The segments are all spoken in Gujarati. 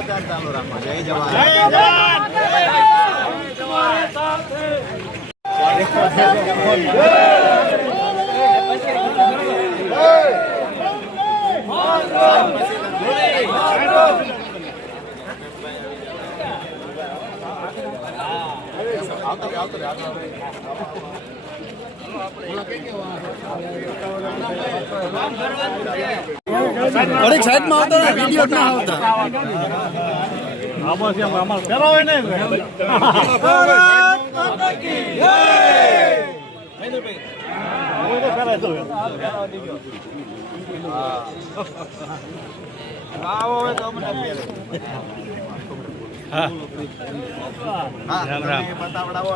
समाचार चालू રાખો જય જવાન થોડીક સાઈડ માં આવતા વિડિયો ના આવતા આમાં છે આમાં કરાવે ને બતાવડાવો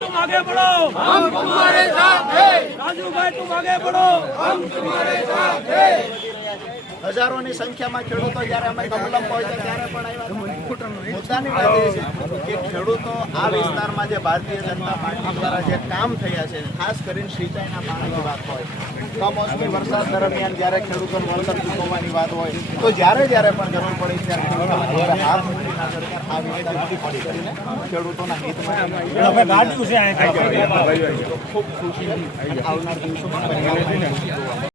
तुम आगे बढ़ो, हम तुम्हारे साथ हैं। राजू भाई तुम आगे बढ़ो, हम तुम्हारे साथ हैं। હજારોની સંખ્યામાં ખેડૂતો જ્યારે અમે કમલમ પહોંચ્યા ત્યારે પણ આવ્યા. મુદ્દાની વાત એ છે કે ખેડૂતો આ વિસ્તારમાં જે ભારતીય જનતા પાર્ટી દ્વારા જે કામ થયા છે, ખાસ કરીને સિંચાઈના પાણીની વાત હોય, કમોસમી વરસાદ દરમિયાન જ્યારે ખેડૂતોને વળતર ચૂકવવાની વાત હોય, તો જ્યારે પણ જરૂર પડી ત્યારે ખેડૂતો હાથ મૂકીને સરકાર આ વિસ્તારમાંથી પડી કરીને ખેડૂતોના હિતમાં ખૂબ ખુશી આવનાર દિવસોમાં